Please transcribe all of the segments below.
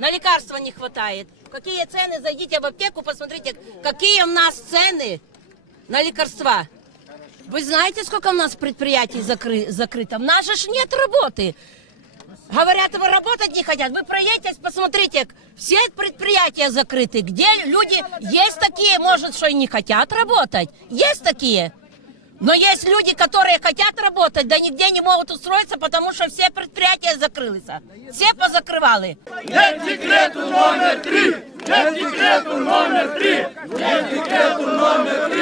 На лекарства не хватает. Какие цены? Зайдите в аптеку, посмотрите, какие у нас цены на лекарства. Вы знаете, сколько у нас предприятий закрыто? В нас же нет работы. Говорят, вы работать не хотят. Вы проедете, посмотрите, все предприятия закрыты. Где люди, есть такие, может, что и не хотят работать. Есть такие. Но есть люди, которые хотят работать, да нигде не могут устроиться, потому что все предприятия закрылись. Все позакрывали. Нет декрету номер 3! Нет декрету номер 3! Нет декрету номер 3!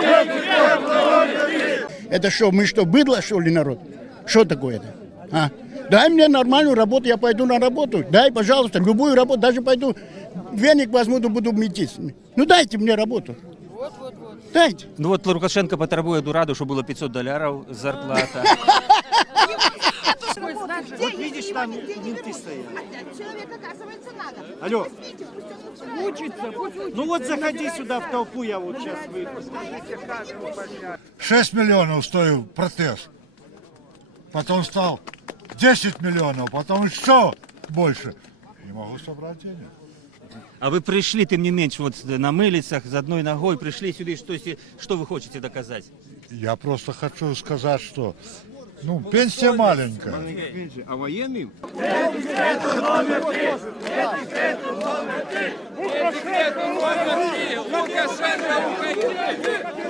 Нет декрету номер 3! Это что, мы что, быдло, что ли, народ? Что такое-то? А? Дай мне нормальную работу, я пойду на работу. Дай, пожалуйста, любую работу, даже пойду, веник возьму, да буду метить. Ну дайте мне работу. Дайте. Ну вот Лукашенко потребує до раду, щоб було $500 зарплата. Вот видишь, там менты стоят. Человек, оказывается, надо. Алло. Ну вот заходи сюда в толпу, я вот сейчас выйду. 6 миллионов стоил протез. Потом стал 10 миллионов, потом еще больше. Не могу собрать денег. А вы пришли, тем не меньше, вот на мылицах, с одной ногой, пришли сюда, что вы хотите доказать? Я просто хочу сказать, что пенсия маленькая. А военный? Лукашенко уходи!